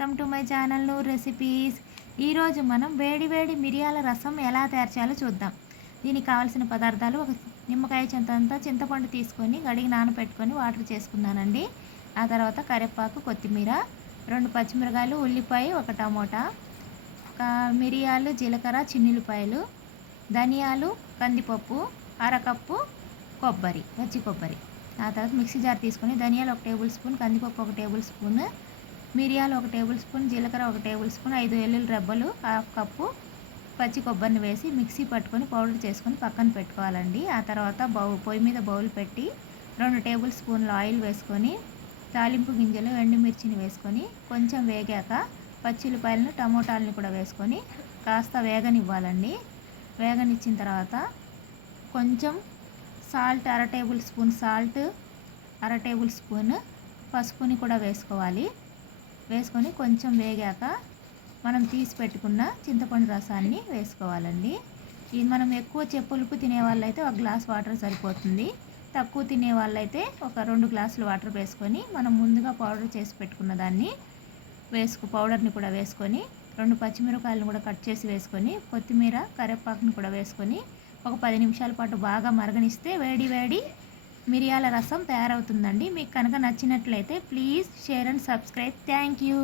Welcome to my channel Noor recipes. ఈరోజు మనం వేడి వేడి మిరియాల రసం ఎలా తయారు చేయాలో చూద్దాం. దీనికి కావాల్సిన పదార్థాలు: ఒక నిమ్మకాయ చెంతంతా చింతపండు తీసుకొని కడిగి నానబెట్టుకొని వాటర్ చేసుకున్నానండి. ఆ తర్వాత కరివేపాకు, కొత్తిమీర, 2 పచ్చిమిరకాయలు, ఉల్లిపాయ, 1 టమోటా, మిరియాలు, జీలకర్ర, చిన్నులపాయలు, ధనియాలు, కందిపప్పు, అరకప్పు కొబ్బరి, పచ్చి కొబ్బరి. ఆ తర్వాత మిక్సీ జార్ తీసుకొని ధనియాలు 1 టేబుల్ స్పూన్, కందిపప్పు 1 టేబుల్ స్పూన్, మిరియాలు 1 టేబుల్ స్పూన్, జీలకర్ర 1 టేబుల్ స్పూన్, 5 వెల్లుల్లి రెబ్బలు, 1/2 కప్పు పచ్చి కొబ్బరిని వేసి మిక్సీ పట్టుకొని పౌడర్ చేసుకొని పక్కన పెట్టుకోవాలండి. ఆ తర్వాత పొయ్యి మీద బౌల్ పెట్టి 2 టేబుల్ స్పూన్ల ఆయిల్ వేసుకొని తాలింపు గింజలు, ఎండుమిర్చిని వేసుకొని కొంచెం వేగాక పచ్చిమిరపకాయలను, టమోటాలని కూడా వేసుకొని కాస్త వేగనివ్వాలండి. వేగనిచ్చిన తర్వాత కొంచెం salt, 1/2 table spoon salt, 1/2 table spoon పసుపుని కూడా వేసుకోవాలి. వేసుకొని కొంచెం వేగాక మనం తీసి పెట్టుకున్న చింతపండు రసాన్ని వేసుకోవాలండి. ఇది మనం ఎక్కువ పులుపు తినే వాళ్ళైతే 1 గ్లాస్ వాటర్ సరిపోతుంది. తక్కువ తినే వాళ్ళైతే ఒక 2 గ్లాసులు వాటర్ వేసుకొని మనం ముందుగా పౌడర్ చేసి పెట్టుకున్న దాన్ని పౌడర్ని కూడా వేసుకొని 2 పచ్చిమిరపకాయలను కూడా కట్ చేసి వేసుకొని కొత్తిమీర, కరివేపాకుని కూడా వేసుకొని ఒక 10 నిమిషాల పాటు బాగా మరగనిస్తే వేడి వేడి మిరియాల రసం తయారవుతుందండి. మీకు కనుక నచ్చినట్లయితే please share and subscribe. Thank you.